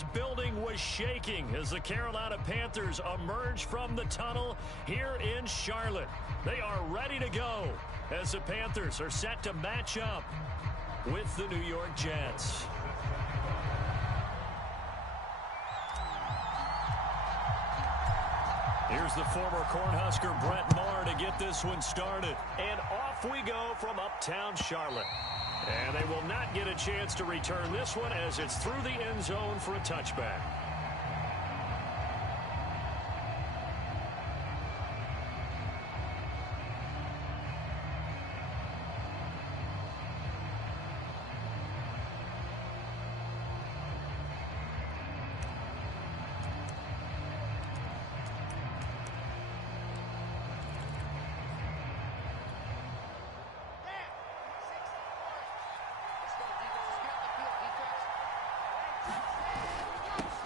This building was shaking as the Carolina Panthers emerged from the tunnel here in Charlotte. They are ready to go as the Panthers are set to match up with the New York Jets. Here's the former Cornhusker Brett Maher to get this one started. And off we go from uptown Charlotte. And they will not get a chance to return this one as it's through the end zone for a touchback.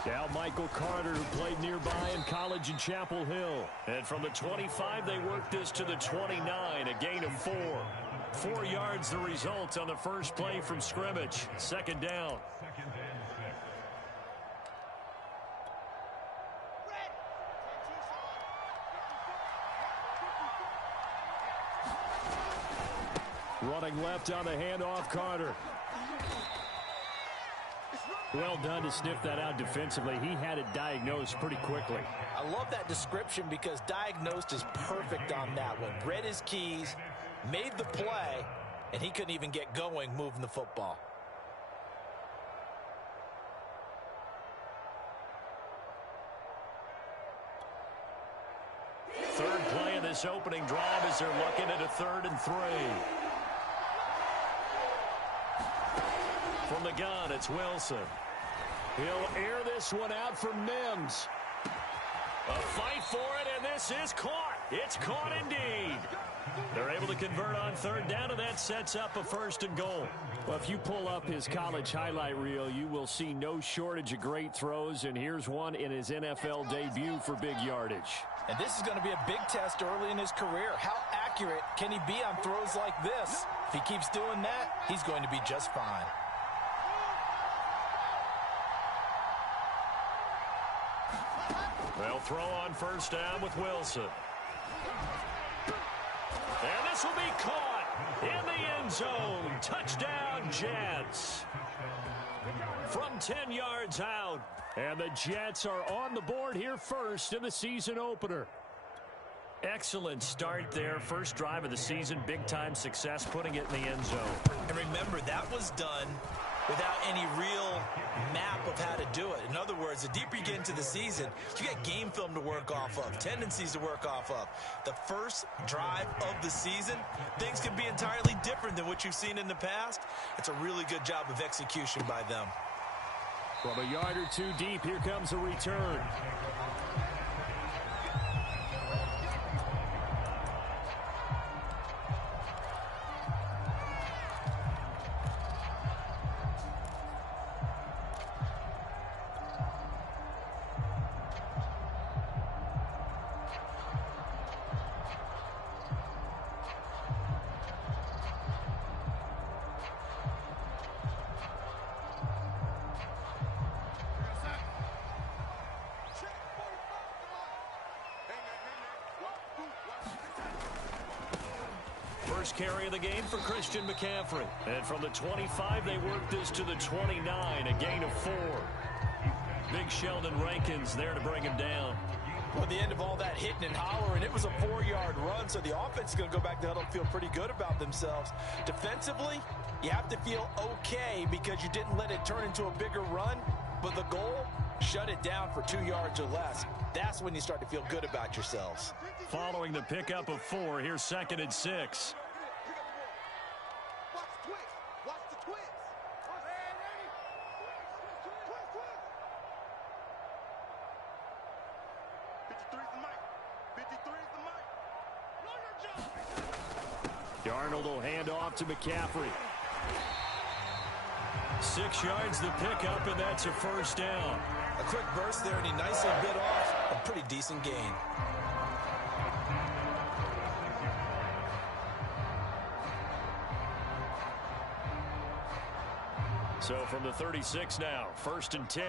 Now Michael Carter, who played nearby in college in Chapel Hill. And from the 25, they worked this to the 29, a gain of 4. 4 yards the result on the first play from scrimmage. Second down. Running left on the handoff, Carter. Well done to sniff that out defensively. He had it diagnosed pretty quickly. I love that description because diagnosed is perfect on that one. Read his keys, made the play, and he couldn't even get going moving the football. Third play of this opening drive as they're looking at a 3rd and 3. From the gun, it's Wilson. He'll air this one out for Mims. A fight for it, and this is caught. It's caught indeed. They're able to convert on 3rd down, and that sets up a 1st and goal. Well, if you pull up his college highlight reel, you will see no shortage of great throws, and here's one in his NFL debut for big yardage. And this is going to be a big test early in his career. How accurate can he be on throws like this? If he keeps doing that, he's going to be just fine. They'll throw on 1st down with Wilson. And this will be caught in the end zone. Touchdown, Jets. From 10 yards out. And the Jets are on the board here first in the season opener. Excellent start there. First drive of the season. Big-time success putting it in the end zone. And remember, that was done without any real map of how to do it. In other words, the deeper you get into the season, you got game film to work off of, tendencies to work off of. The first drive of the season, things can be entirely different than what you've seen in the past. It's a really good job of execution by them. From a yard or 2 deep, here comes a return. First carry of the game for Christian McCaffrey. And from the 25, they work this to the 29, a gain of 4. Big Sheldon Rankins there to bring him down. Well, the end of all that hitting and hollering, it was a 4-yard run, so the offense is going to go back to huddle and feel pretty good about themselves. Defensively, you have to feel okay because you didn't let it turn into a bigger run, but the goal, shut it down for 2 yards or less. That's when you start to feel good about yourselves. Following the pickup of 4, here's 2nd and 6. Darnold will hand off to McCaffrey. 6 yards the pickup, and that's a 1st down. A quick burst there, and he nicely bit off a pretty decent gain. So from the 36 now, 1st and 10.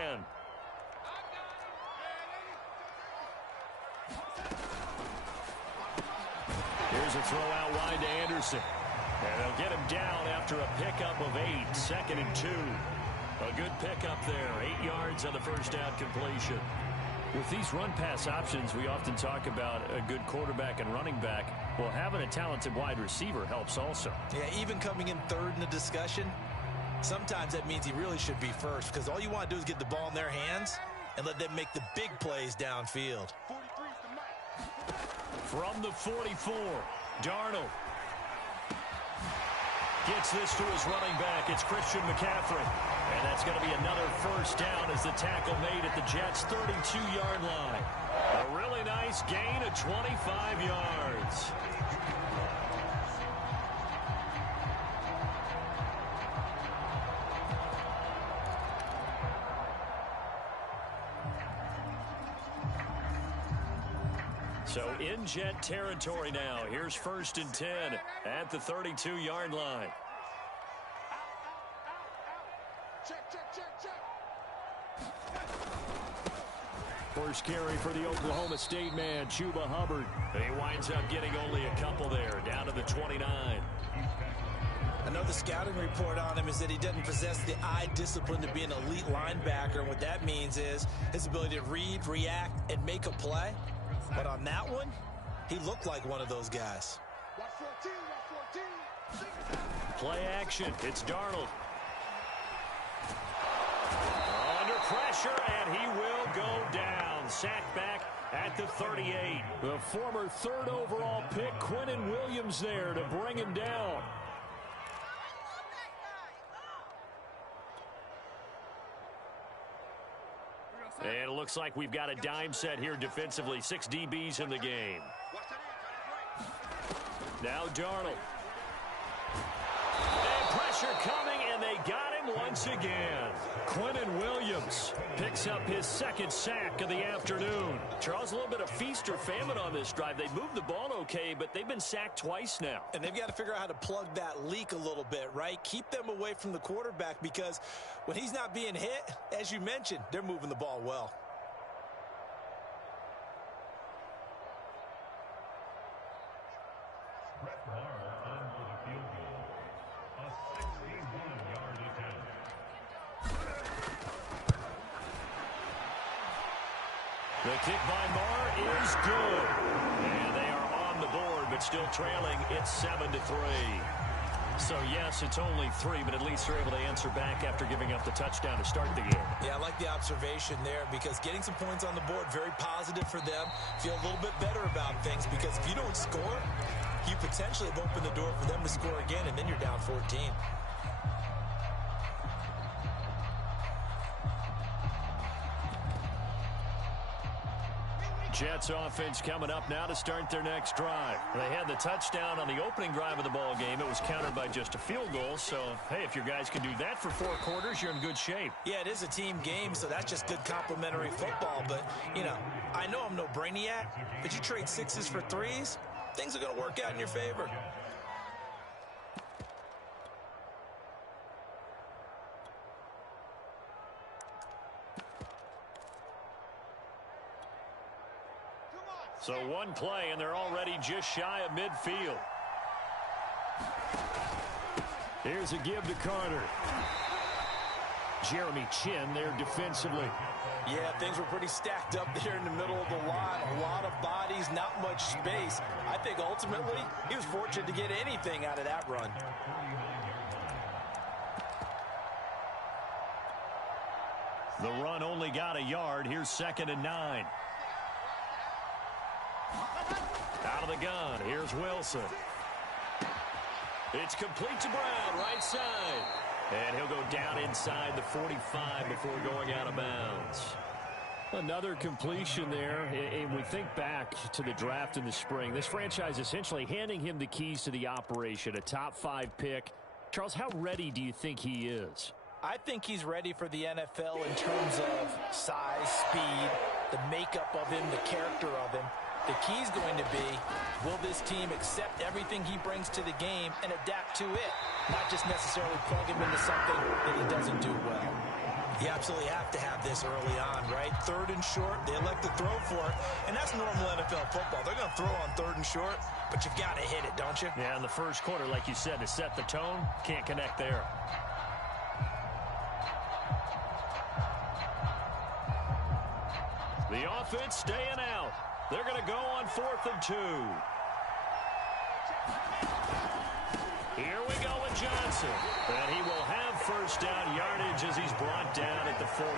a throw out wide to Anderson. And they'll get him down after a pickup of 8, 2nd and 2. A good pickup there, 8 yards on the first down completion. With these run-pass options, we often talk about a good quarterback and running back. Well, having a talented wide receiver helps also. Yeah, even coming in third in the discussion, sometimes that means he really should be first, because all you want to do is get the ball in their hands and let them make the big plays downfield. From the 44, Darnold gets this to his running back. It's Christian McCaffrey. And that's going to be another first down as the tackle made at the Jets' 32-yard line. A really nice gain of 25 yards. So in Jet territory now. Here's 1st and 10 at the 32-yard line. First carry for the Oklahoma State man, Chuba Hubbard. He winds up getting only a couple there, down to the 29. Another scouting report on him is that he doesn't possess the eye discipline to be an elite linebacker. And what that means is his ability to read, react, and make a play. But on that one, he looked like one of those guys. Play action. It's Darnold. Under pressure, and he will go down. Sacked back at the 38. The former 3rd overall pick, Quinnen Williams, there to bring him down. And it looks like we've got a dime set here defensively. 6 DBs in the game. Now Darnold. And pressure coming, and they got him once again. Quinnen Williams picks up his 2nd sack of the afternoon. Charles, a little bit of feast or famine on this drive. They moved the ball okay, but they've been sacked twice now. And they've got to figure out how to plug that leak a little bit, right? Keep them away from the quarterback, because when he's not being hit, as you mentioned, they're moving the ball well. The kick by Marr is good. And they are on the board, but still trailing. It's 7-3. So, yes, it's only 3, but at least they're able to answer back after giving up the touchdown to start the game. Yeah, I like the observation there, because getting some points on the board, very positive for them. Feel a little bit better about things, because if you don't score, you potentially have opened the door for them to score again, and then you're down 14. Jets offense coming up now to start their next drive. They had the touchdown on the opening drive of the ball game. It was countered by just a field goal. So, hey, if your guys can do that for 4 quarters, you're in good shape. Yeah, it is a team game, so that's just good complimentary football. But, you know, I know I'm no brainiac, but you trade 6s for 3s, things are going to work out in your favor. So 1 play, and they're already just shy of midfield. Here's a give to Carter. Jeremy Chin there defensively. Yeah, things were pretty stacked up there in the middle of the line. A lot of bodies, not much space. I think ultimately he was fortunate to get anything out of that run. The run only got a yard. Here's 2nd and 9. Out of the gun, here's Wilson. It's complete to Brown, right side. And he'll go down inside the 45 before going out of bounds. Another completion there, and we think back to the draft in the spring. This franchise essentially handing him the keys to the operation, a top 5 pick. Charles, how ready do you think he is? I think he's ready for the NFL in terms of size, speed, the makeup of him, the character of him. The key is going to be, will this team accept everything he brings to the game and adapt to it, not just necessarily plug him into something that he doesn't do well. You absolutely have to have this early on, right? 3rd and short, they elect to throw for it, and that's normal NFL football. They're going to throw on 3rd and short, but you've got to hit it, don't you? Yeah, in the first quarter, like you said, to set the tone, can't connect there. The offense staying out. They're going to go on 4th and 2. Here we go with Johnson. And he will have first down yardage as he's brought down at the 41.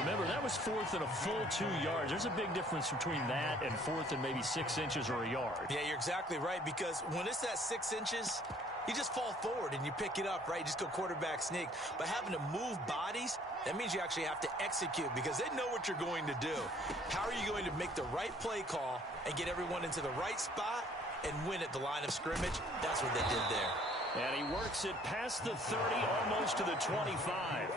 Remember, that was 4th and a full 2 yards. There's a big difference between that and 4th and maybe 6 inches or a yard. Yeah, you're exactly right, because when it's that 6 inches, you just fall forward and you pick it up, right? You just go quarterback sneak. But having to move bodies, that means you actually have to execute because they know what you're going to do. How are you going to make the right play call and get everyone into the right spot and win at the line of scrimmage? That's what they did there. And he works it past the 30, almost to the 25.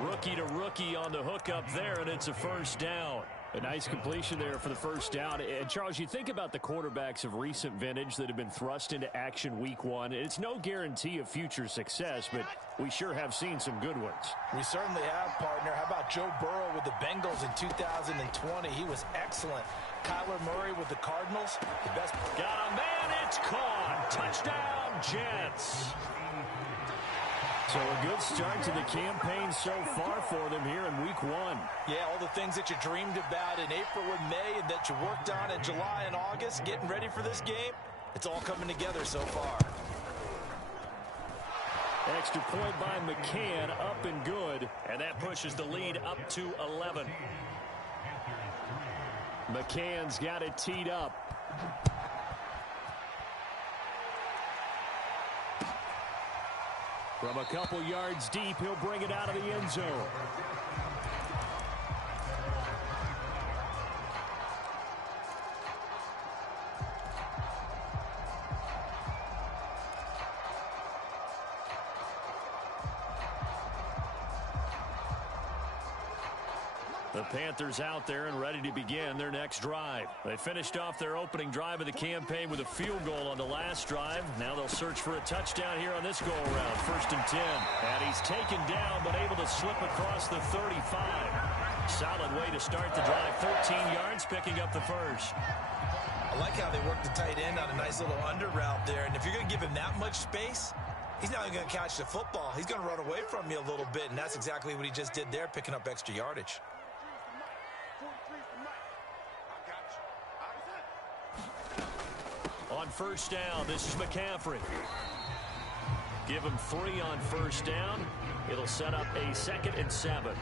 Rookie to rookie on the hookup there, and it's a first down. A nice completion there for the first down. And, Charles, you think about the quarterbacks of recent vintage that have been thrust into action week 1. It's no guarantee of future success, but we sure have seen some good ones. We certainly have, partner. How about Joe Burrow with the Bengals in 2020? He was excellent. Kyler Murray with the Cardinals, the best. Got a man, it's caught. Touchdown, Jets. So a good start to the campaign so far for them here in week 1. Yeah, all the things that you dreamed about in April and May and that you worked on in July and August, getting ready for this game, it's all coming together so far. Extra point by McCann, up and good, and that pushes the lead up to 11. McCann's got it teed up. From a couple yards deep, he'll bring it out of the end zone. The Panthers out there and ready to begin their next drive. They finished off their opening drive of the campaign with a field goal on the last drive. Now they'll search for a touchdown here on this go-around. 1st and 10. And he's taken down but able to slip across the 35. Solid way to start the drive. 13 yards, picking up the first. I like how they work the tight end on a nice little under route there. And if you're going to give him that much space, he's not even going to catch the football. He's going to run away from you a little bit, and that's exactly what he just did there, picking up extra yardage. On first down, this is McCaffrey. Give him 3 on first down. It'll set up a 2nd and 7.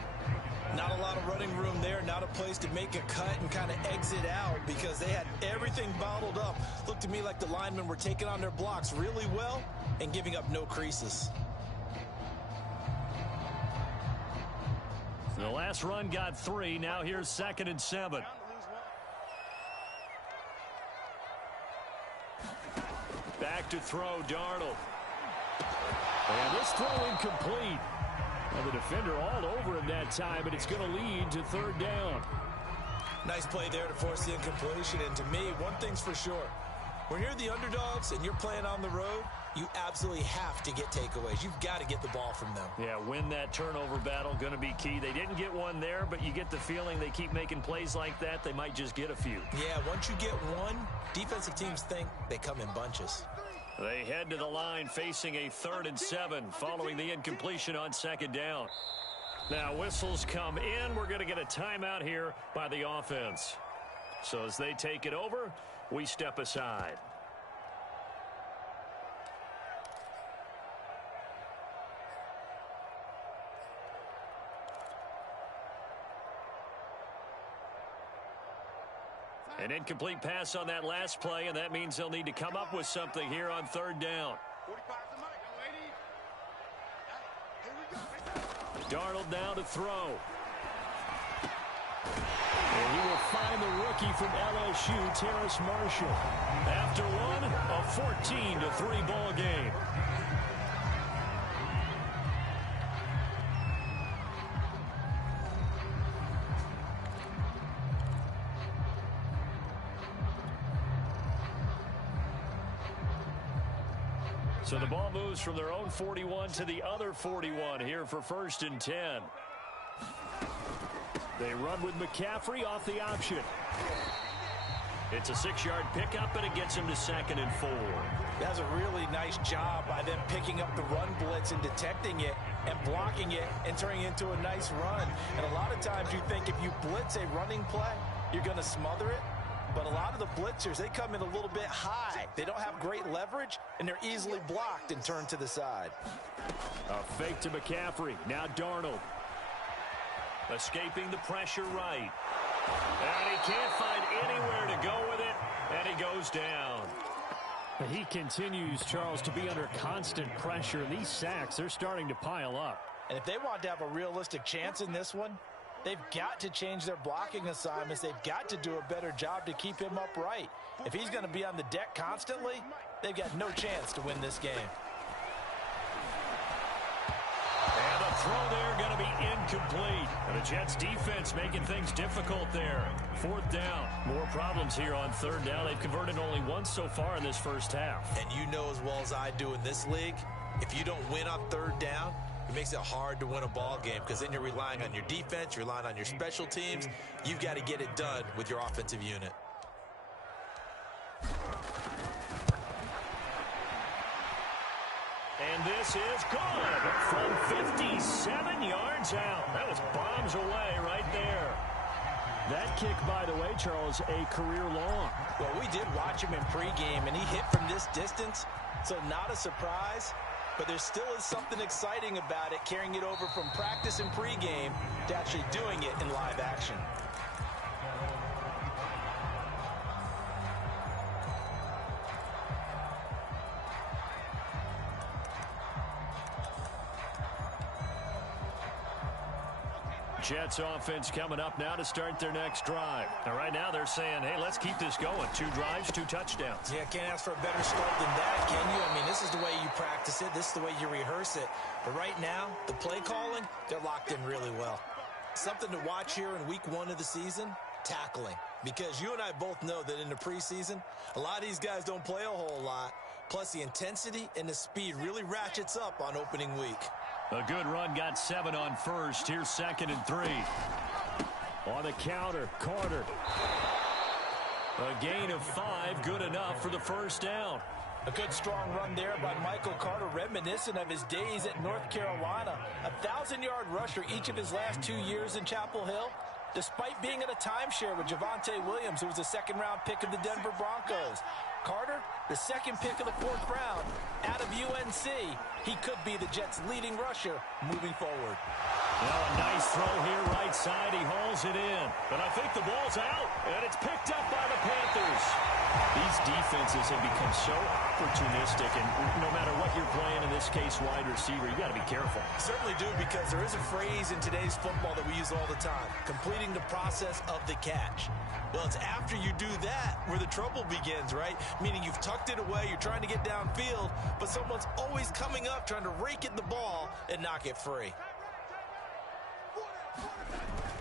Not a lot of running room there, not a place to make a cut and kind of exit out because they had everything bottled up. Looked to me like the linemen were taking on their blocks really well and giving up no creases. The last run got 3. Now here's 2nd and 7. Back to throw, Darnold. And this throw incomplete. And the defender all over him that time, but it's going to lead to 3rd down. Nice play there to force the incompletion. And to me, one thing's for sure. When you're the underdogs and you're playing on the road, you absolutely have to get takeaways. You've got to get the ball from them. Yeah, win that turnover battle, going to be key. They didn't get one there, but you get the feeling they keep making plays like that, they might just get a few. Yeah, once you get one, defensive teams think they come in bunches. They head to the line facing a 3rd and 7 following the incompletion on 2nd down. Now whistles come in. We're going to get a timeout here by the offense. So as they take it over, we step aside. An incomplete pass on that last play, and that means they'll need to come up with something here on 3rd down. Darnold now to throw. And he will find the rookie from LSU, Terrace Marshall. After one, a 14-3 ball game. So the ball moves from their own 41 to the other 41 here for 1st and 10. They run with McCaffrey off the option. It's a 6-yard pickup, and it gets him to 2nd and 4. That's a really nice job by them picking up the run blitz and detecting it and blocking it and turning it into a nice run. And a lot of times you think if you blitz a running play, you're going to smother it. But a lot of the blitzers, they come in a little bit high. They don't have great leverage, and they're easily blocked and turned to the side. A fake to McCaffrey. Now Darnold. Escaping the pressure right. And he can't find anywhere to go with it, and he goes down. He continues, Charles, to be under constant pressure, and these sacks, they're starting to pile up. And if they want to have a realistic chance in this one, they've got to change their blocking assignments. They've got to do a better job to keep him upright. If he's going to be on the deck constantly, they've got no chance to win this game. And the throw there going to be incomplete. And the Jets defense making things difficult there. 4th down. More problems here on 3rd down. They've converted only once so far in this first half. And you know as well as I do in this league, if you don't win on 3rd down, it makes it hard to win a ball game because then you're relying on your defense, you're relying on your special teams. You've got to get it done with your offensive unit. And this is good from 57 yards out. That was bombs away right there. That kick, by the way, Charles, a career long. Well, we did watch him in pregame, and he hit from this distance, so not a surprise. But there still is something exciting about it, carrying it over from practice and pregame to actually doing it in live action. Jets offense coming up now to start their next drive. Now, right now they're saying, hey, let's keep this going. 2 drives, 2 touchdowns. Yeah, can't ask for a better start than that, can you? I mean, this is the way you practice it. This is the way you rehearse it. But right now, the play calling, they're locked in really well. Something to watch here in week 1 of the season, tackling. Because you and I both know that in the preseason, a lot of these guys don't play a whole lot. Plus, the intensity and the speed really ratchets up on opening week. A good run, got 7 on 1st. Here's 2nd and 3. On the counter, Carter. A gain of 5, good enough for the 1st down. A good strong run there by Michael Carter, reminiscent of his days at North Carolina. A 1,000-yard rusher each of his last 2 years in Chapel Hill. Despite being in a timeshare with Javonte Williams, who was a 2nd-round pick of the Denver Broncos. Carter, the 2nd pick of the 4th round, out of UNC. He could be the Jets' leading rusher moving forward. Well, a nice throw here, right side. He hauls it in. But I think the ball's out, and it's picked up by the Panthers. These defenses have become so opportunistic, and no matter what you're playing, in this case, wide receiver, you got to be careful. Certainly do, because there is a phrase in today's football that we use all the time, completing the process of the catch. Well, it's after you do that where the trouble begins, right? Meaning you've tucked it away, you're trying to get downfield, but someone's always coming up trying to rake at the ball and knock it free.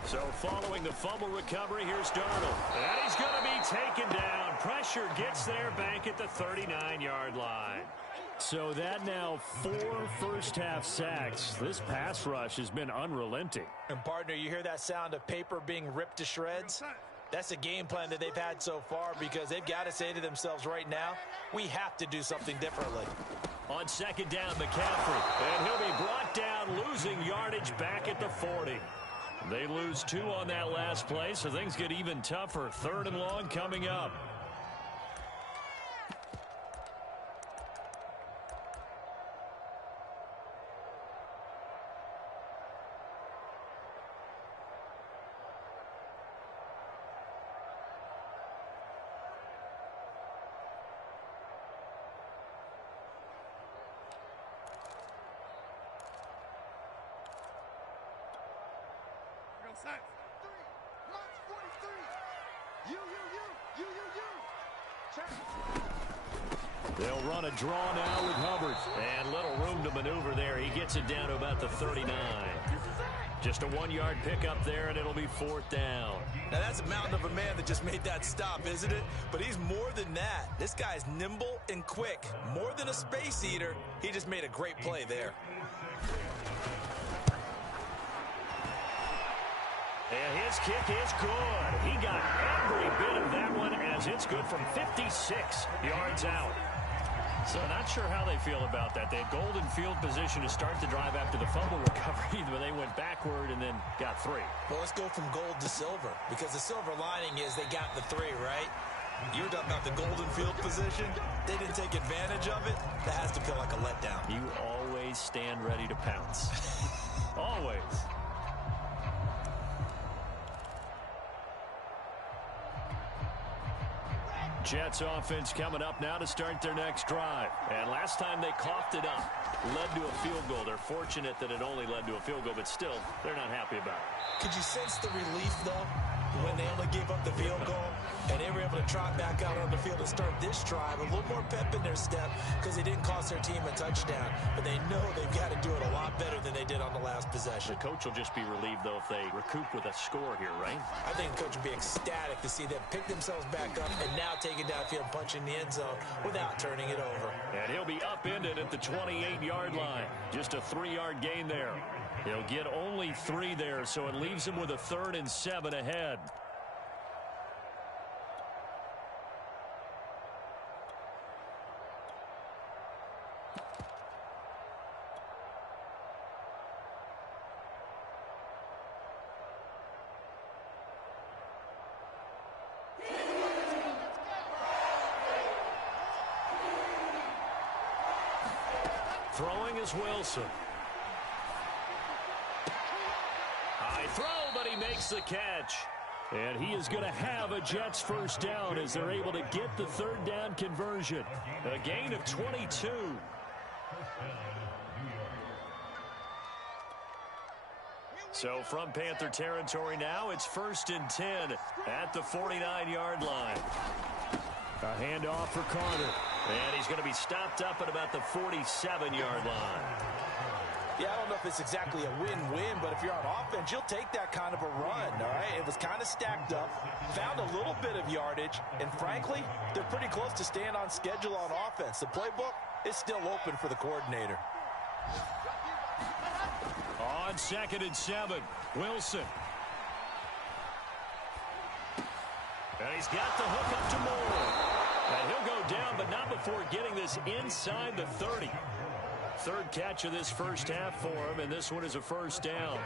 So following the fumble recovery, here's Darnold. And he's going to be taken down. Pressure gets there back at the 39-yard line. So that now 4 first-half sacks. This pass rush has been unrelenting. And, partner, you hear that sound of paper being ripped to shreds? That's a game plan that they've had so far, because they've got to say to themselves right now, we have to do something differently. On 2nd down, McCaffrey. And he'll be brought down, losing yardage back at the 40. They lose 2 on that last play, so things get even tougher. 3rd and long coming up. They'll run a draw now with Hubbard. And little room to maneuver there. He gets it down to about the 39. Just a 1-yard pickup there, and it'll be 4th down. Now, that's a mountain of a man that just made that stop, isn't it? But he's more than that. This guy's nimble and quick. More than a space eater, he just made a great play there. And his kick is good. He got every bit of that one as it's good from 56 yards out. So not sure how they feel about that. They had golden field position to start the drive after the fumble recovery, but they went backward and then got 3. Well, let's go from gold to silver, because the silver lining is they got the 3, right? You were talking about the golden field position. They didn't take advantage of it. That has to feel like a letdown. You always stand ready to pounce. Always. Jets offense coming up now to start their next drive. And last time they coughed it up, led to a field goal. They're fortunate that it only led to a field goal, but still, they're not happy about it. Could you sense the relief, though, when they only gave up the field goal and they were able to trot back out on the field and start this drive? A little more pep in their step because they didn't cost their team a touchdown, but they know they've got to do it a lot better than they did on the last possession. The coach will just be relieved, though, if they recoup with a score here, right? I think the coach will be ecstatic to see them pick themselves back up and now take it downfield and punch in the end zone without turning it over. And he'll be upended at the 28-yard line. Just a 3-yard gain there. He'll get only 3 there, so it leaves him with a 3rd and 7 ahead. Throwing is Wilson. High throw, but he makes the catch. And he is going to have a Jets first down as they're able to get the 3rd down conversion. A gain of 22. So from Panther territory now, it's 1st and 10 at the 49-yard line. A handoff for Carter. And he's going to be stopped up at about the 47-yard line. Yeah, I don't know if it's exactly a win-win, but if you're on offense, you'll take that kind of a run, all right? It was kind of stacked up, found a little bit of yardage, and frankly, they're pretty close to staying on schedule on offense. The playbook is still open for the coordinator. On 2nd and 7, Wilson. And he's got the hook up to Moore. And he'll go down, but not before getting this inside the 30. 3rd catch of this first half for him, and this one is a first down.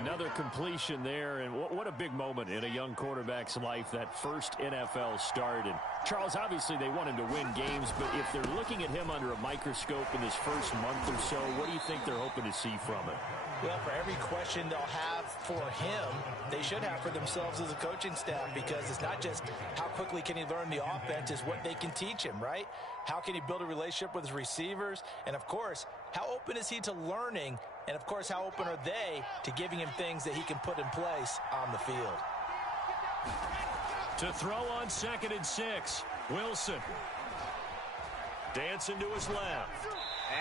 Another completion there, and what a big moment in a young quarterback's life, that first NFL start. And Charles, obviously they want him to win games, but if they're looking at him under a microscope in this first month or so, what do you think they're hoping to see from him? Well, for every question they'll have for him, they should have for themselves as a coaching staff, because it's not just how quickly can he learn the offense, it's what they can teach him, right? How can he build a relationship with his receivers? And, of course, how open is he to learning? And, of course, how open are they to giving him things that he can put in place on the field? To throw on 2nd and 6, Wilson. Dancing to his left.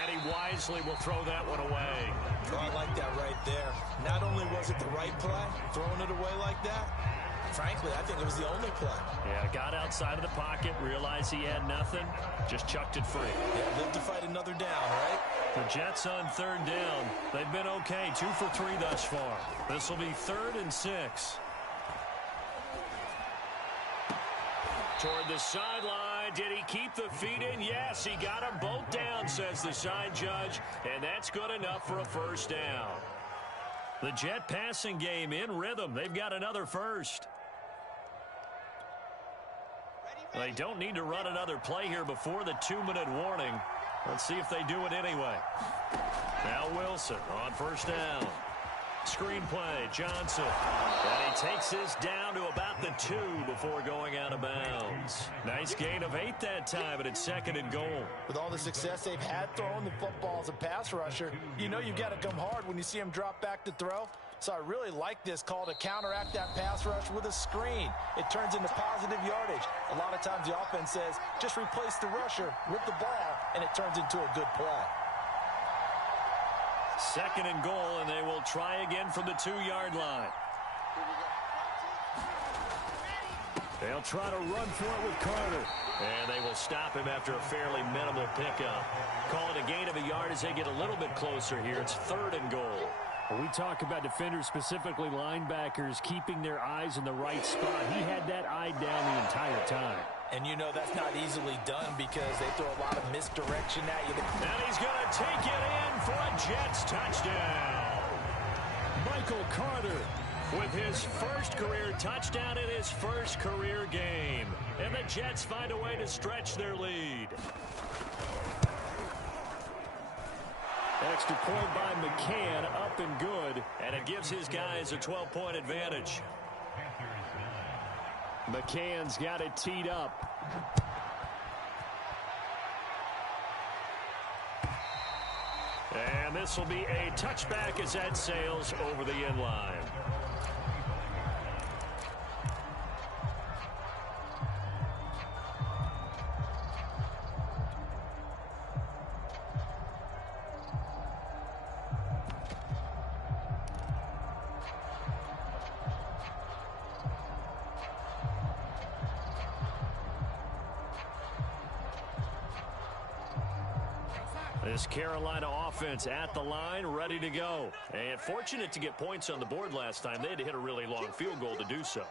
And he wisely will throw that one away. Oh, I like that right there. Not only was it the right play, throwing it away like that, frankly, I think it was the only play. Yeah, got outside of the pocket, realized he had nothing, just chucked it free. Yeah, lived to fight another down, right? The Jets on 3rd down. They've been okay, 2 for 3 thus far. This will be 3rd and 6. Toward the sideline. Did he keep the feet in? Yes, he got them both down, says the side judge, and that's good enough for a first down. The Jet passing game in rhythm. They've got another first. They don't need to run another play here before the 2-minute warning. Let's see if they do it anyway. Now Wilson on first down. Screen play, Johnson. And he takes this down to about the 2 before going out of bounds. Nice gain of 8 that time, but it's 2nd and goal. With all the success they've had throwing the football as a pass rusher, you know you've got to come hard when you see him drop back to throw. So I really like this call to counteract that pass rush with a screen. It turns into positive yardage. A lot of times the offense says, just replace the rusher with the ball, and it turns into a good play. second and goal, and they will try again from the 2-yard line. They'll try to run for it with Carter. And they will stop him after a fairly minimal pickup. Call it a gain of a yard as they get a little bit closer here. It's third and goal. When we talk about defenders, specifically linebackers, keeping their eyes in the right spot, he had that eye down the entire time. And you know that's not easily done because they throw a lot of misdirection at you. And he's going to take it in for a Jets touchdown. Michael Carter with his first career touchdown in his first career game. And the Jets find a way to stretch their lead. Extra point by McCann, up and good. And it gives his guys a 12-point advantage. McCann's got it teed up. And this will be a touchback as that sails over the end line. This Carolina offense at the line, ready to go. And fortunate to get points on the board last time. They had to hit a really long field goal to do so.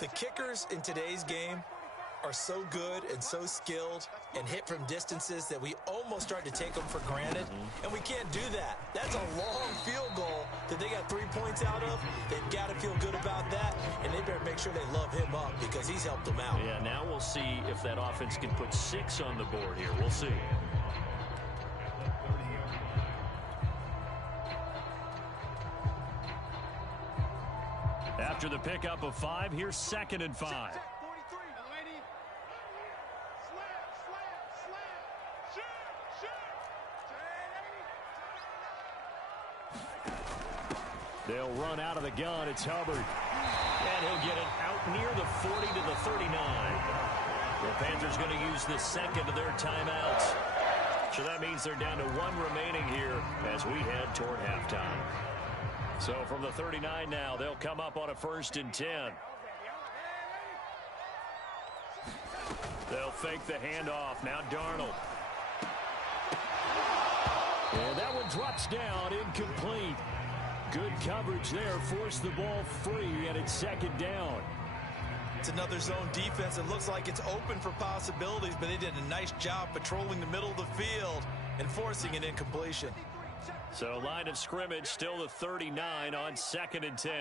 The kickers in today's game are so good and so skilled and hit from distances that we almost start to take them for granted. And we can't do that. That's a long field goal that they got 3 points out of. They've got to feel good about that, and they better make sure they love him up because he's helped them out. Yeah, now we'll see if that offense can put 6 on the board here. We'll see. After the pickup of 5, here's 2nd and 5. They'll run out of the gun. It's Hubbard. And he'll get it out near the 40 to the 39. The Panthers going to use the second of their timeouts. So that means they're down to 1 remaining here as we head toward halftime. So from the 39 now, they'll come up on a 1st and 10. They'll fake the handoff. Now Darnold. And that one drops down, incomplete. Good coverage there, forced the ball free, and it's 2nd down. It's another zone defense. It looks like it's open for possibilities, but they did a nice job patrolling the middle of the field and forcing an incompletion. So line of scrimmage still the 39 on 2nd and 10.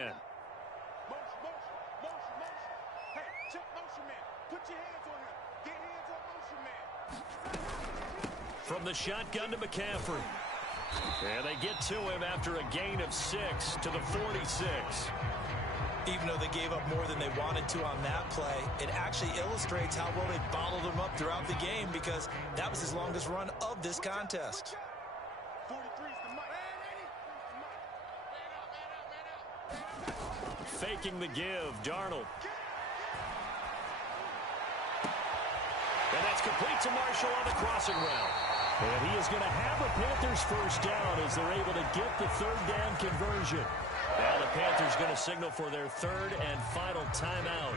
From the shotgun to McCaffrey. And they get to him after a gain of 6 to the 46. Even though they gave up more than they wanted to on that play, it actually illustrates how well they bottled him up throughout the game because that was his longest run of this contest. Faking the give, Darnold. And that's complete to Marshall on the crossing route. And he is going to have a Panthers first down as they're able to get the 3rd down conversion. Now the Panthers going to signal for their 3rd and final timeout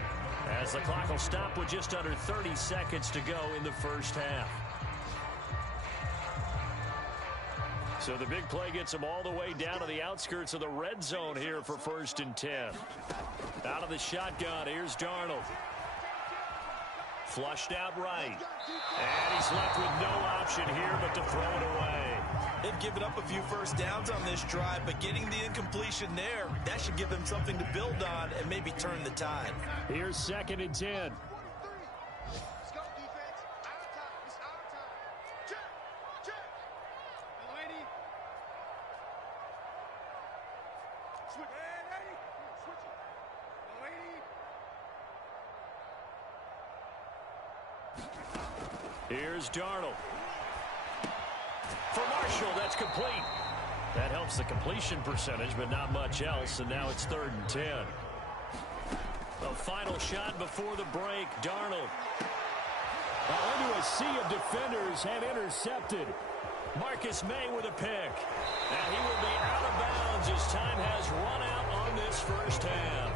as the clock will stop with just under 30 seconds to go in the first half. So the big play gets them all the way down to the outskirts of the red zone here for 1st and 10. Out of the shotgun, here's Darnold. Flushed out right. And he's left with no option here but to throw it away. They've given up a few first downs on this drive, but getting the incompletion there, that should give them something to build on and maybe turn the tide. Here's 2nd and 10. Here's Darnold. For Marshall, that's complete. That helps the completion percentage, but not much else, and now it's 3rd and 10. A final shot before the break, Darnold. Under a sea of defenders and intercepted. Marcus May with a pick. And he will be out of bounds as time has run out on this first half.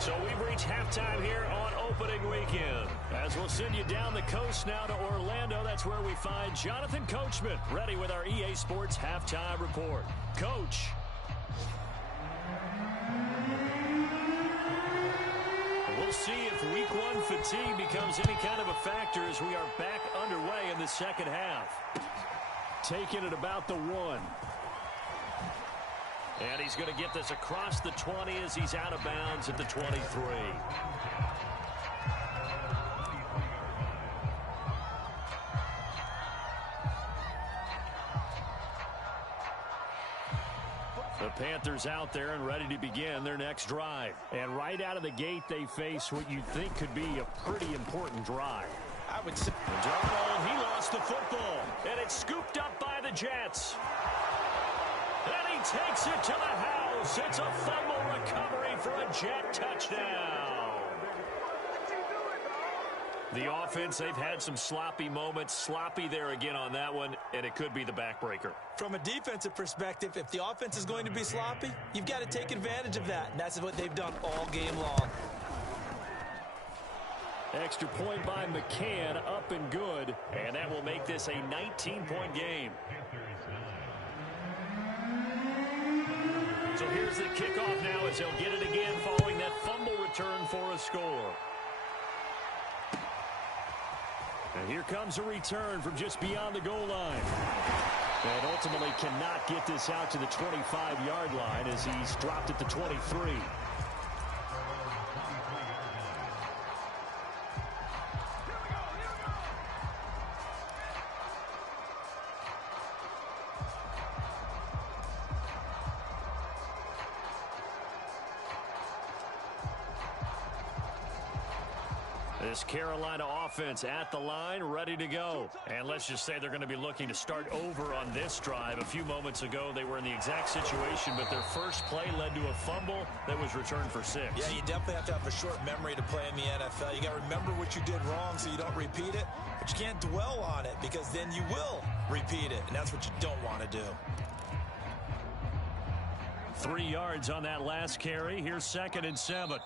So we've reached halftime here on opening weekend. As we'll send you down the coast now to Orlando, that's where we find Jonathan Coachman ready with our EA Sports halftime report. Coach. We'll see if week one fatigue becomes any kind of a factor as we are back underway in the second half. Taking it about the 1. And he's going to get this across the 20 as he's out of bounds at the 23. The Panthers out there and ready to begin their next drive. And right out of the gate, they face what you'd think could be a pretty important drive. I would say Darnold, he lost the football, and it's scooped up by the Jets. And he takes it to the house. It's a fumble recovery for a Jet touchdown. The offense, they've had some sloppy moments. Sloppy there again on that one, and it could be the backbreaker. from a defensive perspective, if the offense is going to be sloppy, you've got to take advantage of that, and that's what they've done all game long. Extra point by McCann, up and good, and that will make this a 19-point game. So here's the kickoff now as they'll get it again following that fumble return for a score. And here comes a return from just beyond the goal line. And ultimately cannot get this out to the 25-yard line as he's dropped at the 23. This Carolina offense at the line, ready to go. And let's just say they're going to be looking to start over on this drive. A few moments ago, they were in the exact situation, but their first play led to a fumble that was returned for 6. Yeah, you definitely have to have a short memory to play in the NFL. You got to remember what you did wrong so you don't repeat it, but you can't dwell on it because then you will repeat it, and that's what you don't want to do. 3 yards on that last carry. Here's 2nd and 7.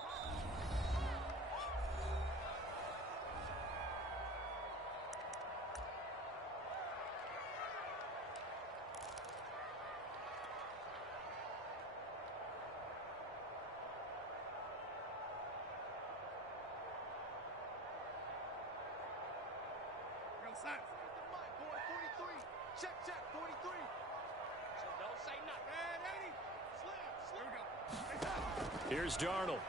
Here's Darnold.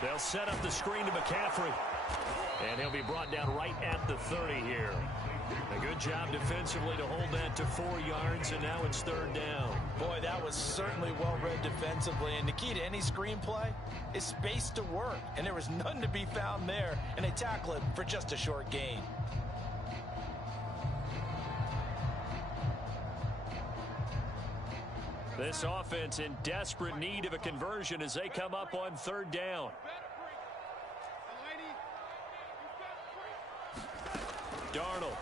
They'll set up the screen to McCaffrey. And he'll be brought down right at the 30 here. A good job defensively to hold that to 4 yards, and now it's 3rd down. Boy, that was certainly well-read defensively, and the key to any screenplay is space to work, and there was none to be found there, and they tackle it for just a short gain. This offense in desperate need of a conversion as they come up on 3rd down. Darnold.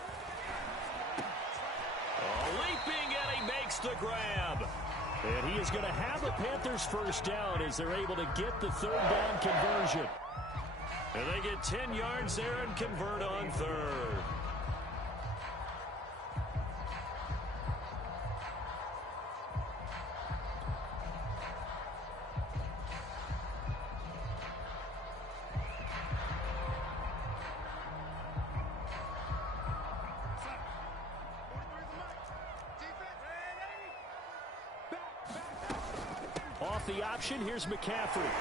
Leaping, and he makes the grab. And he is going to have the Panthers first down as they're able to get the 3rd down conversion. And they get 10 yards there and convert on 3rd. The option, here's McCaffrey.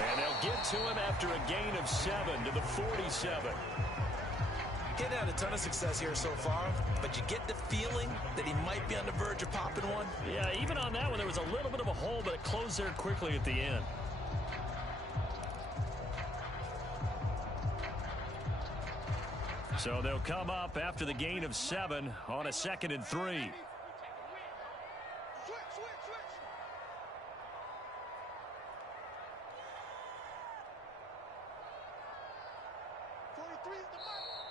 And they'll get to him after a gain of 7 to the 47. Getting had a ton of success here so far, but you get the feeling that he might be on the verge of popping one. Yeah, even on that one, there was a little bit of a hole, but it closed there quickly at the end. So they'll come up after the gain of 7 on a 2nd and 3.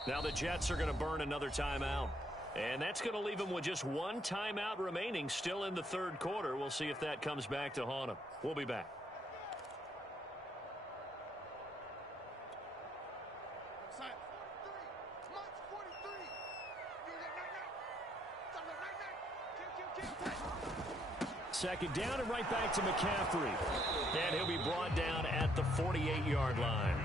Now the Jets are going to burn another timeout. And that's going to leave them with just one timeout remaining still in the third quarter. We'll see if that comes back to haunt them. We'll be back. Second down and right back to McCaffrey. And he'll be brought down at the 48-yard line.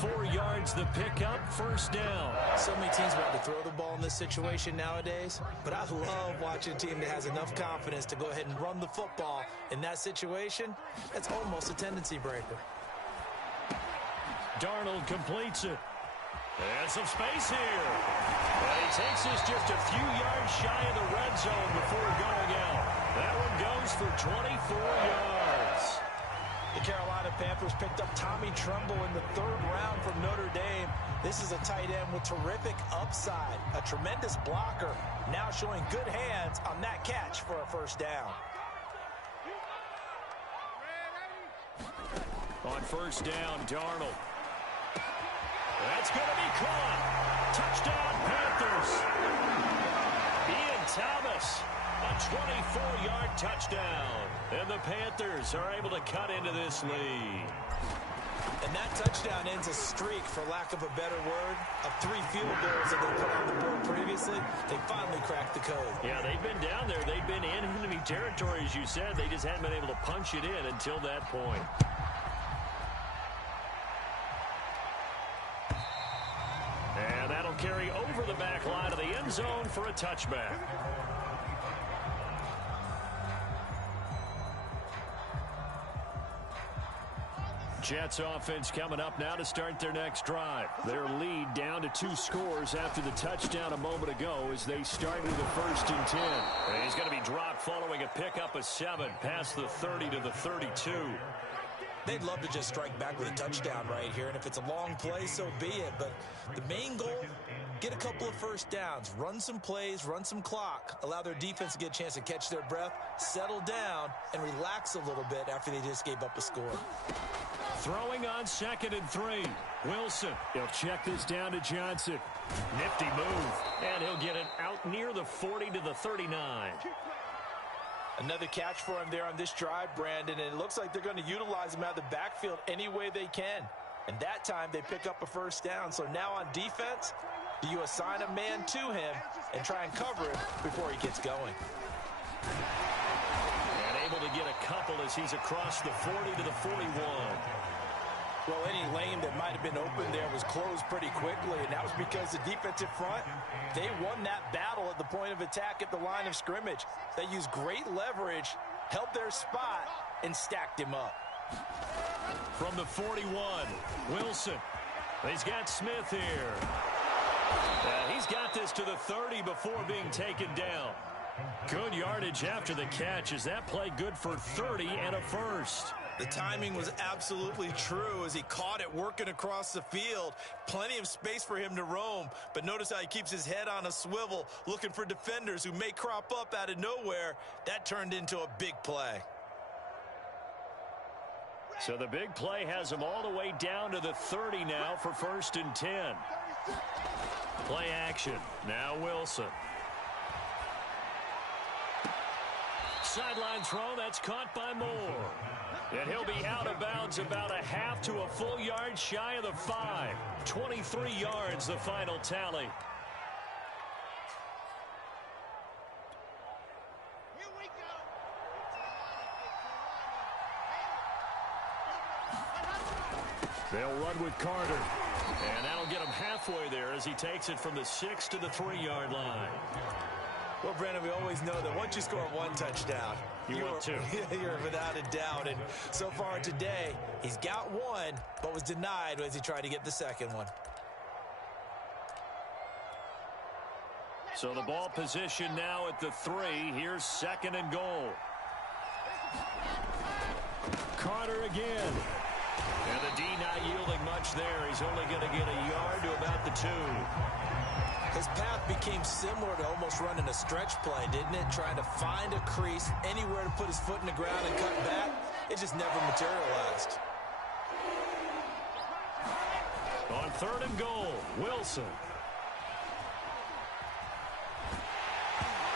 4 yards the pickup, first down. So many teams want to throw the ball in this situation nowadays, but I love watching a team that has enough confidence to go ahead and run the football. In that situation, that's almost a tendency breaker. Darnold completes it. And some space here. And he takes this just a few yards shy of the red zone before going out. That one goes for 24 yards. The Carolina Panthers picked up Tommy Tremble in the 3rd round from Notre Dame. This is a tight end with terrific upside, a tremendous blocker, now showing good hands on that catch for a first down. On first down, Darnold. That's going to be caught. Touchdown, Panthers. Ian Thomas, a 24-yard touchdown. And the Panthers are able to cut into this lead. And that touchdown ends a streak, for lack of a better word, of 3 field goals that they put on the board previously. They finally cracked the code. Yeah, they've been down there. They've been in enemy territory, as you said. They just hadn't been able to punch it in until that point. And that'll carry over the back line of the end zone for a touchback. Jets offense coming up now to start their next drive. Their lead down to 2 scores after the touchdown a moment ago as they start with the 1st and 10. And he's going to be dropped following a pickup of 7 past the 30 to the 32. They'd love to just strike back with a touchdown right here, and if it's a long play, so be it. But the main goal, get a couple of first downs, run some plays, run some clock, allow their defense to get a chance to catch their breath, settle down, and relax a little bit after they just gave up a score. Throwing on 2nd and 3. Wilson, he'll check this down to Johnson. Nifty move, and he'll get it out near the 40 to the 39. Another catch for him there on this drive, Brandon, and it looks like they're going to utilize him out of the backfield any way they can. And that time they pick up a first down. So now on defense, do you assign a man to him and try and cover him before he gets going? And able to get a couple as he's across the 40 to the 41. Well, any lane that might have been open there was closed pretty quickly, and that was because the defensive front, they won that battle at the point of attack at the line of scrimmage. They used great leverage, held their spot, and stacked him up. From the 41, Wilson. He's got Smith here. He's got this to the 30 before being taken down. Good yardage after the catch. Is that play good for 30 and a first? The timing was absolutely true as he caught it working across the field. Plenty of space for him to roam, but notice how he keeps his head on a swivel looking for defenders who may crop up out of nowhere. That turned into a big play. So the big play has him all the way down to the 30 now for 1st and 10. Play action. Now Wilson. Sideline throw, that's caught by Moore. And he'll be out of bounds about a half to a full yard shy of the 5. 23 yards, the final tally. Here we go. They'll run with Carter. And that'll get him halfway there as he takes it from the 6 to the 3-yard line. Well, Brandon, we always know that once you score 1 touchdown, you want 2. You're without a doubt. And so far today, he's got 1, but was denied as he tried to get the second one. So the ball position now at the 3. Here's 2nd and goal. Carter again. And the D not yielding much there. He's only going to get a yard to about the 2. His path became similar to almost running a stretch play, didn't it? Trying to find a crease, anywhere to put his foot in the ground and cut back. It just never materialized. On 3rd and goal, Wilson.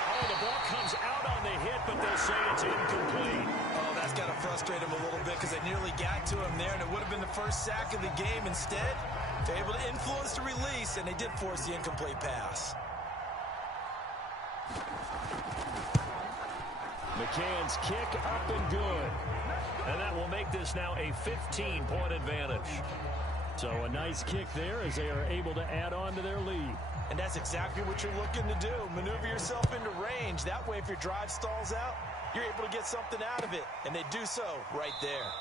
Oh, the ball comes out on the hit, but they'll say it's incomplete. Oh, that's got to frustrate him a little bit because they nearly got to him there, and it would have been the first sack of the game. Instead, they're able to influence the release, and they did force the incomplete pass. McCann's kick up and good. And that will make this now a 15-point advantage. So a nice kick there as they are able to add on to their lead. And that's exactly what you're looking to do. Maneuver yourself into range. That way, if your drive stalls out, you're able to get something out of it. And they do so right there.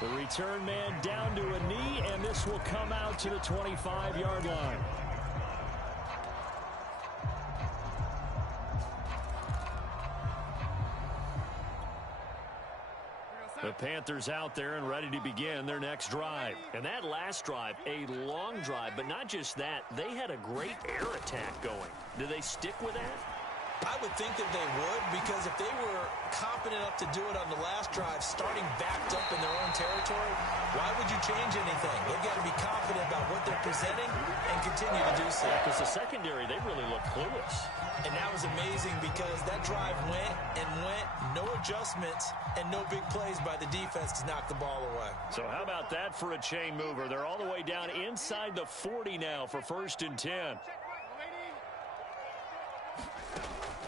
The return man down to a knee, and this will come out to the 25-yard line. The Panthers out there and ready to begin their next drive. And that last drive, a long drive, but not just that. They had a great air attack going. Do they stick with that? I would think that they would, because if they were confident enough to do it on the last drive, starting backed up in their own territory, why would you change anything? They've got to be confident about what they're presenting and continue to do so. Because the secondary, they really look clueless. And that was amazing because that drive went and went, no adjustments, and no big plays by the defense to knock the ball away. So how about that for a chain mover? They're all the way down inside the 40 now for 1st and 10.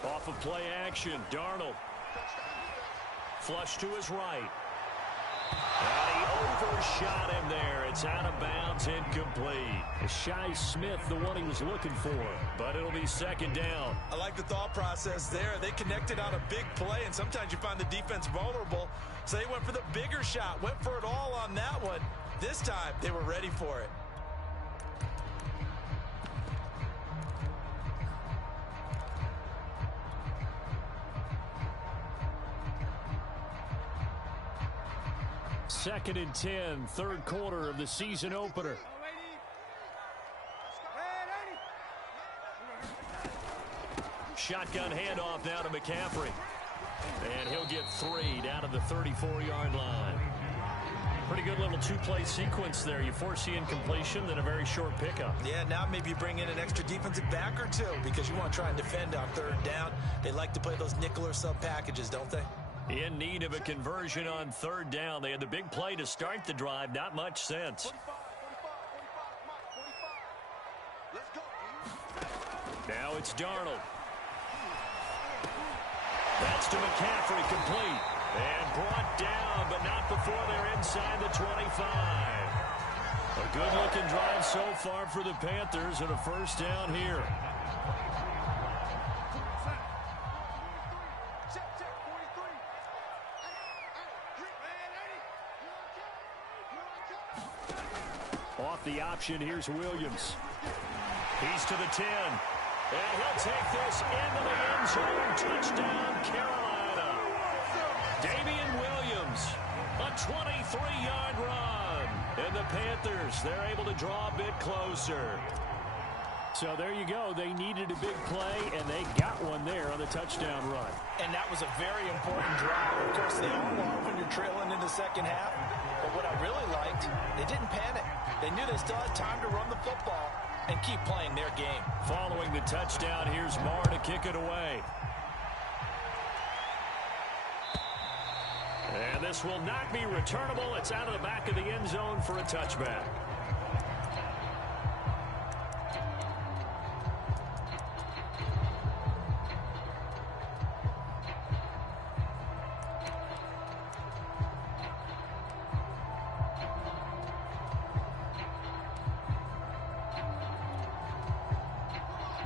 Off of play action, Darnold. Flush to his right. And he overshot him there. It's out of bounds, incomplete. Shai Smith, the one he was looking for, but it'll be 2nd down. I like the thought process there. They connected on a big play, and sometimes you find the defense vulnerable. So they went for the bigger shot, went for it all on that one. This time, they were ready for it. Second and 10, 3rd quarter of the season opener. Shotgun handoff now to McCaffrey. And he'll get 3 down to the 34-yard line. Pretty good little two-play sequence there. You force the incompletion, then a very short pickup. Yeah, now maybe you bring in an extra defensive back or two because you want to try and defend on 3rd down. They like to play those nickel or sub packages, don't they? In need of a conversion on 3rd down. They had the big play to start the drive. Not much sense. Now it's Darnold. That's to McCaffrey, complete. And brought down, but not before they're inside the 25. A good-looking drive so far for the Panthers and a 1st down here. Off the option, here's Williams. He's to the 10. And he'll take this into the end zone. Touchdown, Carolina. Damian Williams, a 23-yard run. And the Panthers, they're able to draw a bit closer. So there you go. They needed a big play, and they got one there on the touchdown run. And that was a very important drive. Of course, they all are when you're trailing in the second half. But what I really liked, they didn't panic. They knew they still had time to run the football and keep playing their game. Following the touchdown, here's Marr to kick it away. And this will not be returnable. It's out of the back of the end zone for a touchback.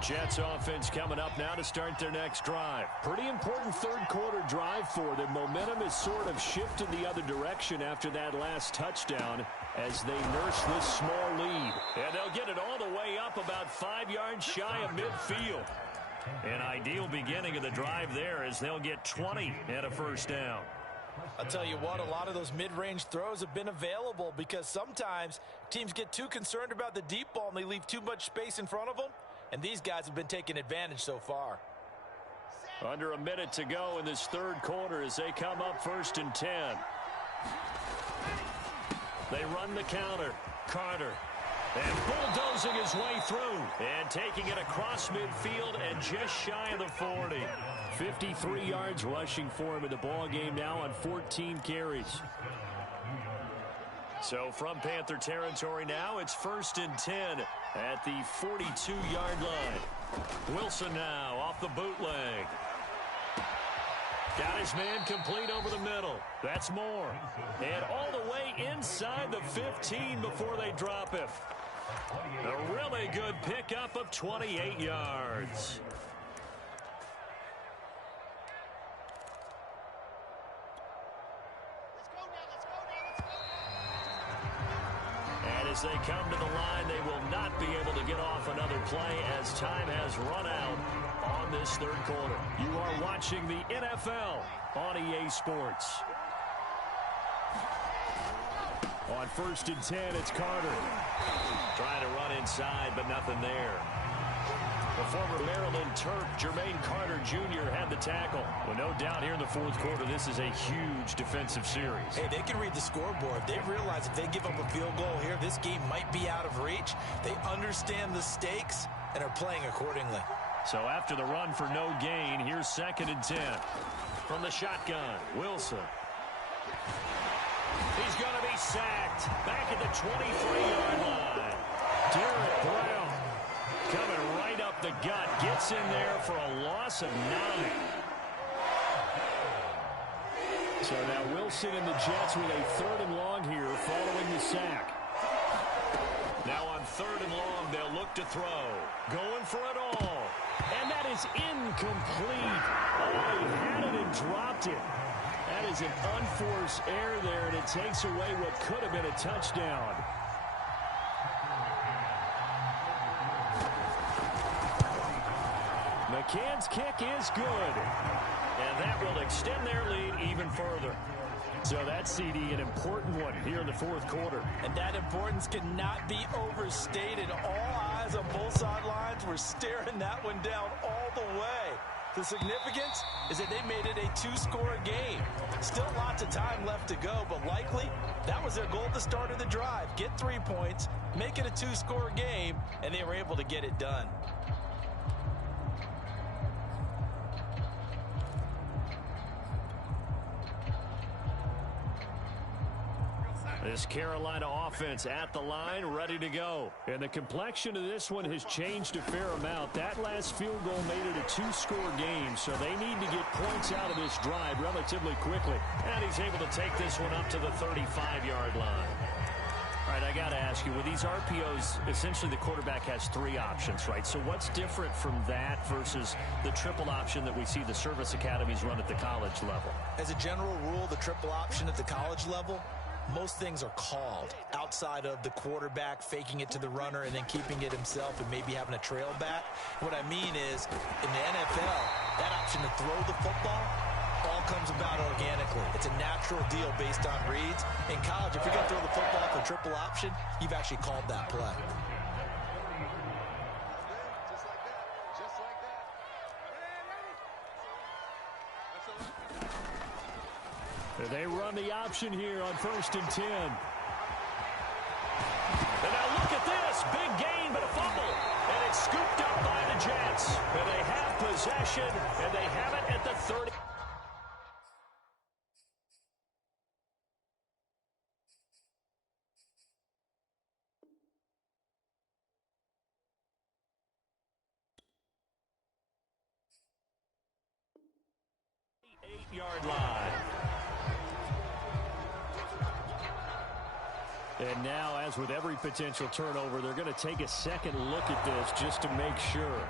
Jets offense coming up now to start their next drive. Pretty important 3rd quarter drive for them. Momentum has sort of shifted the other direction after that last touchdown as they nurse this small lead. And they'll get it all the way up about 5 yards shy of midfield. An ideal beginning of the drive there as they'll get 20 and a 1st down. I'll tell you what, a lot of those mid-range throws have been available because sometimes teams get too concerned about the deep ball and they leave too much space in front of them. And these guys have been taking advantage so far. Under a minute to go in this 3rd quarter as they come up 1st and 10. They run the counter. Carter. And bulldozing his way through. And taking it across midfield and just shy of the 40. 53 yards rushing for him in the ball game now on 14 carries. So from Panther territory now, it's 1st and 10 at the 42-yard line. Wilson now off the bootleg. Got his man complete over the middle. That's more. And all the way inside the 15 before they drop him. A really good pickup of 28 yards. And as they come to the line, they will not be able to get off another play as time has run out on this 3rd quarter. You are watching the NFL on EA Sports. On 1st and 10, it's Carter. Trying to run inside, but nothing there. The former Maryland Terp, Jermaine Carter Jr. had the tackle. Well, no doubt here in the 4th quarter, this is a huge defensive series. Hey, they can read the scoreboard. They realize if they give up a field goal here, this game might be out of reach. They understand the stakes and are playing accordingly. So after the run for no gain, here's 2nd and 10. From the shotgun, Wilson. He's going to be sacked. Back at the 23-yard line. Derek Brown coming right up the gut. Gets in there for a loss of 9. So now Wilson and the Jets with a 3rd and long here following the sack. Now on 3rd and long, they'll look to throw. Going for it all. And that is incomplete. Oh, he had it and dropped it. That is an unforced error there, and it takes away what could have been a touchdown. McCann's kick is good. And that will extend their lead even further. So that CD, an important one here in the 4th quarter. And that importance cannot be overstated. All eyes on both sidelines were staring that one down all the way. The significance is that they made it a 2-score game. Still lots of time left to go, but likely that was their goal at the start of the drive. Get 3 points, make it a 2-score game, and they were able to get it done. This Carolina offense at the line, ready to go. And the complexion of this one has changed a fair amount. That last field goal made it a 2-score game, so they need to get points out of this drive relatively quickly. And he's able to take this one up to the 35-yard line. All right, I got to ask you, with these RPOs, essentially the quarterback has 3 options, right? So what's different from that versus the triple option that we see the service academies run at the college level? As a general rule, the triple option at the college level, most things are called outside of the quarterback faking it to the runner and then keeping it himself and maybe having a trail back. What I mean is, in the NFL, that option to throw the football all comes about organically. It's a natural deal based on reads. In college, if you're going to throw the football for triple option, you've actually called that play. They run the option here on 1st and 10. And now look at this. Big gain, but a fumble. And it's scooped up by the Jets. And they have possession, and they have it at the 30. Yard line. And now, as with every potential turnover, they're going to take a second look at this just to make sure.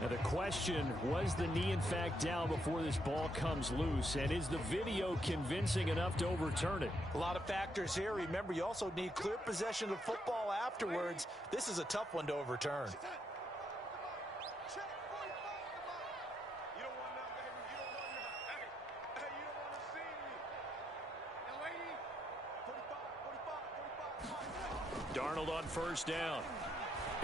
Now the question, was the knee in fact down before this ball comes loose? And is the video convincing enough to overturn it? A lot of factors here. Remember, you also need clear possession of football afterwards. This is a tough one to overturn. Darnold on 1st down.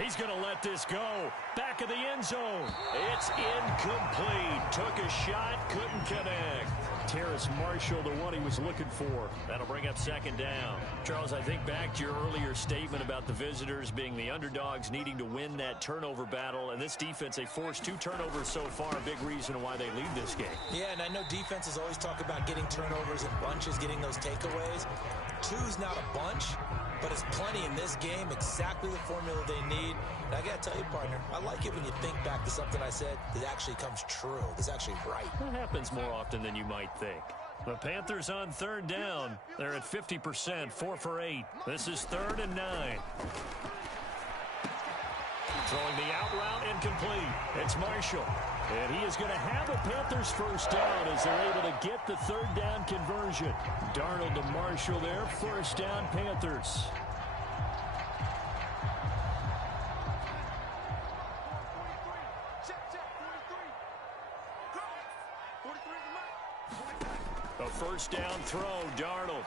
He's going to let this go. Back of the end zone. It's incomplete. Took a shot, couldn't connect. Terrace Marshall, the one he was looking for. That'll bring up second down. Charles, I think back to your earlier statement about the visitors being the underdogs needing to win that turnover battle. And this defense, they forced 2 turnovers so far. A big reason why they lead this game. Yeah, and I know defenses always talk about getting turnovers in bunches, getting those takeaways. 2's not a bunch, but it's plenty in this game, exactly the formula they need. And I got to tell you, partner, I like it when you think back to something I said that actually comes true, that's actually right. That happens more often than you might think. The Panthers on third down. They're at 50%, 4 for 8. This is 3rd and 9. Throwing the out route incomplete. It's Marshall. And he is going to have a Panthers first down as they're able to get the 3rd down conversion. Darnold to Marshall there. First down, Panthers. A first down throw, Darnold.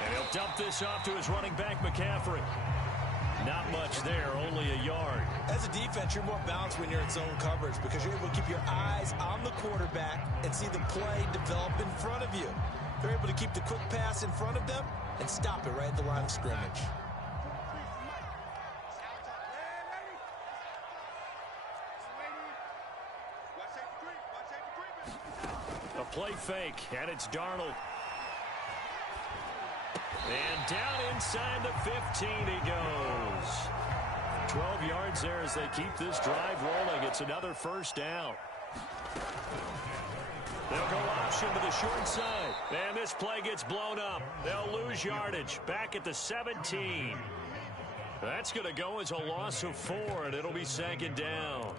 And he'll dump this off to his running back, McCaffrey. Not much there, only a yard. As a defense, you're more balanced when you're in zone coverage because you're able to keep your eyes on the quarterback and see the play develop in front of you. They're able to keep the quick pass in front of them and stop it right at the line of scrimmage. A play fake, and it's Darnold. And down inside the 15 he goes. 12 yards there as they keep this drive rolling. It's another first down. They'll go option to the short side. And this play gets blown up. They'll lose yardage. Back at the 17. That's going to go as a loss of 4, and it'll be second down.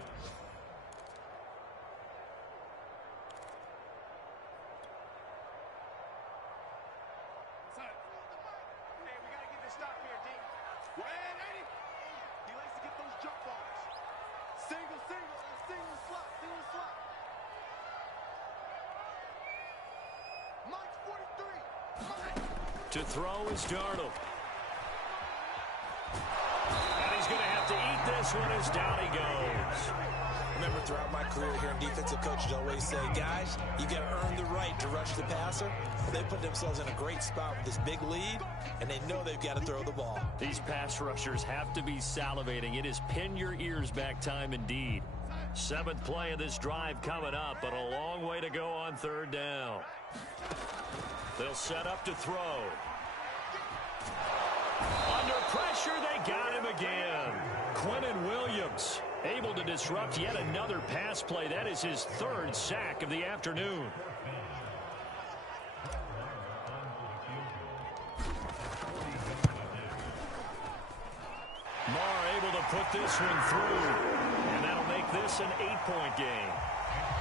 To throw is Darnold. And he's going to have to eat this one as down he goes. Remember, throughout my career here in defensive coaches always say, guys, you got to earn the right to rush the passer. They put themselves in a great spot with this big lead, and they know they've got to throw the ball. These pass rushers have to be salivating. It is pin your ears back time indeed. 7th play of this drive coming up, but a long way to go on 3rd down. They'll set up to throw. Under pressure, they got him again. Quinnen Williams able to disrupt yet another pass play. That is his 3rd sack of the afternoon. Marr able to put this one through. And that'll make this an 8-point game.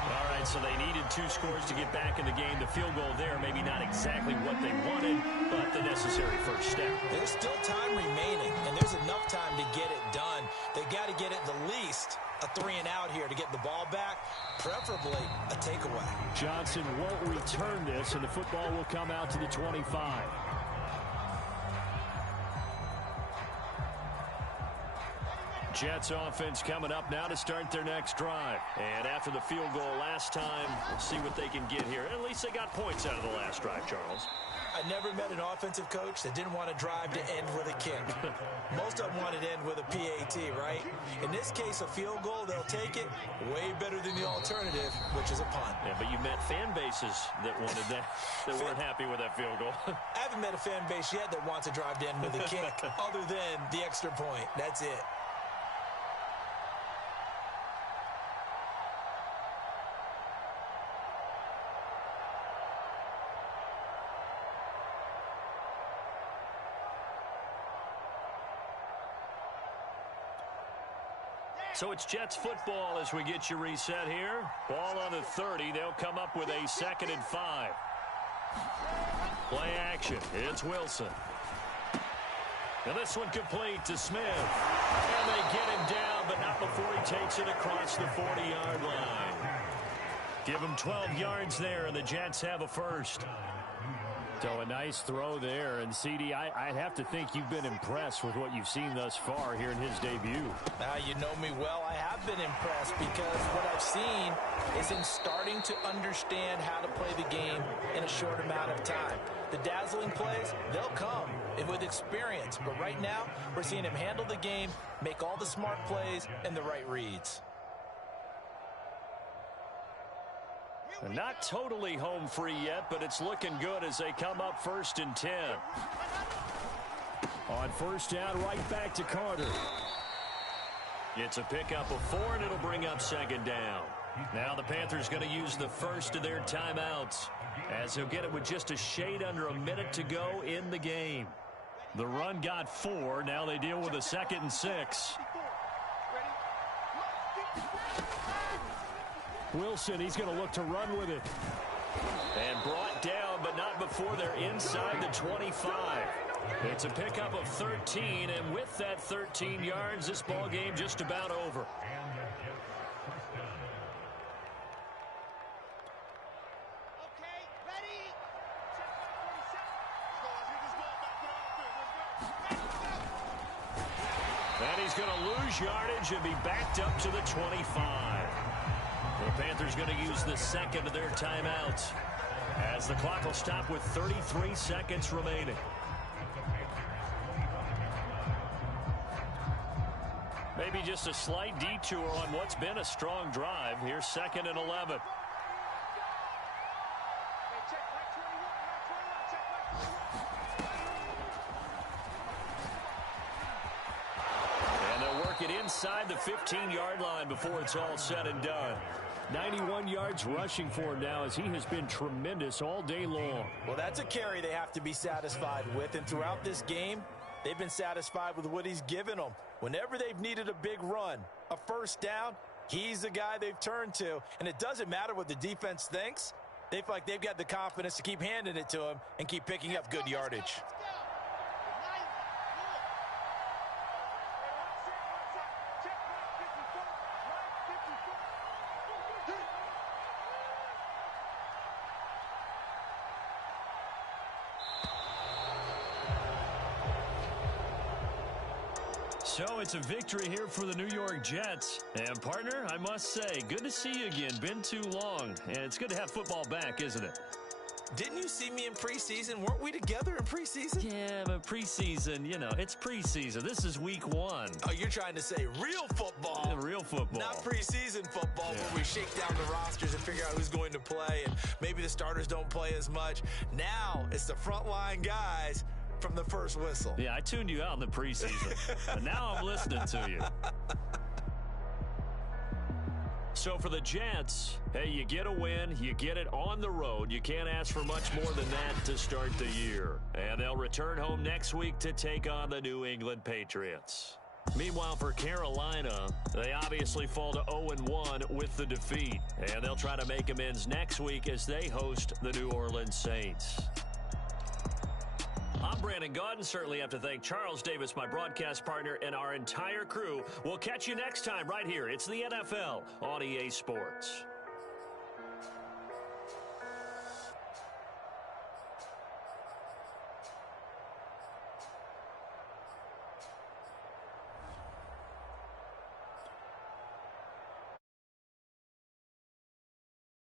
All right, so they needed 2 scores to get back in the game. The field goal there, maybe not exactly what they wanted, but the necessary first step. There's still time remaining, and there's enough time to get it done. They've got to get it the least a 3-and-out here to get the ball back, preferably a takeaway. Johnson won't return this, and the football will come out to the 25. Jets offense coming up now to start their next drive. And after the field goal last time, we'll see what they can get here. At least they got points out of the last drive, Charles. I never met an offensive coach that didn't want to drive to end with a kick. Most of them wanted to end with a PAT, right? In this case, a field goal, they'll take it way better than the alternative, which is a punt. Yeah, but you met fan bases that wanted that, that weren't happy with that field goal. I haven't met a fan base yet that wants to drive to end with a kick other than the extra point. That's it. So it's Jets football as we get you reset here. Ball on the 30. They'll come up with a 2nd and 5. Play action. It's Wilson. And this one complete to Smith. And they get him down, but not before he takes it across the 40-yard line. Give him 12 yards there, and the Jets have a first. So a nice throw there. And, CD, I'd have to think you've been impressed with what you've seen thus far here in his debut. You know me well. I have been impressed because what I've seen is him starting to understand how to play the game in a short amount of time. The dazzling plays, they'll come with experience. But right now, we're seeing him handle the game, make all the smart plays, and the right reads. Not totally home free yet, but it's looking good as they come up 1st and 10. On 1st down, right back to Carter. It's a pickup of 4, and it'll bring up 2nd down. Now the Panthers going to use the first of their timeouts, as he'll get it with just a shade under a minute to go in the game. The run got 4. Now they deal with a 2nd and 6. Wilson, he's going to look to run with it. And brought down, but not before they're inside the 25. It's a pickup of 13, and with that 13 yards, this ball game just about over. And he's going to lose yardage and be backed up to the 25. The Panthers going to use the second of their timeouts, as the clock will stop with 33 seconds remaining. Maybe just a slight detour on what's been a strong drive. Here's 2nd and 11. And they'll work it inside the 15-yard line before it's all said and done. 91 yards rushing for him now, as he has been tremendous all day long. Well, that's a carry they have to be satisfied with, and throughout this game, they've been satisfied with what he's given them. Whenever they've needed a big run, a 1st down, he's the guy they've turned to. And it doesn't matter what the defense thinks. They feel like they've got the confidence to keep handing it to him and keep picking up good yardage. So it's a victory here for the New York Jets. And, partner, I must say, good to see you again. Been too long. And it's good to have football back, isn't it? Didn't you see me in preseason? Weren't we together in preseason? Yeah, but preseason, you know, it's preseason. This is week 1. Oh, you're trying to say real football. Yeah, real football. Not preseason football, where we shake down the rosters and figure out who's going to play, and maybe the starters don't play as much. Now it's the frontline guys from the first whistle. Yeah, I tuned you out in the preseason, but now I'm listening to you. So for the Jets, hey, you get a win, you get it on the road. You can't ask for much more than that to start the year. And they'll return home next week to take on the New England Patriots. Meanwhile, for Carolina, they obviously fall to 0-1 with the defeat. And they'll try to make amends next week as they host the New Orleans Saints. I'm Brandon Gaudin. Certainly have to thank Charles Davis, my broadcast partner, and our entire crew. We'll catch you next time right here. It's the NFL on EA Sports.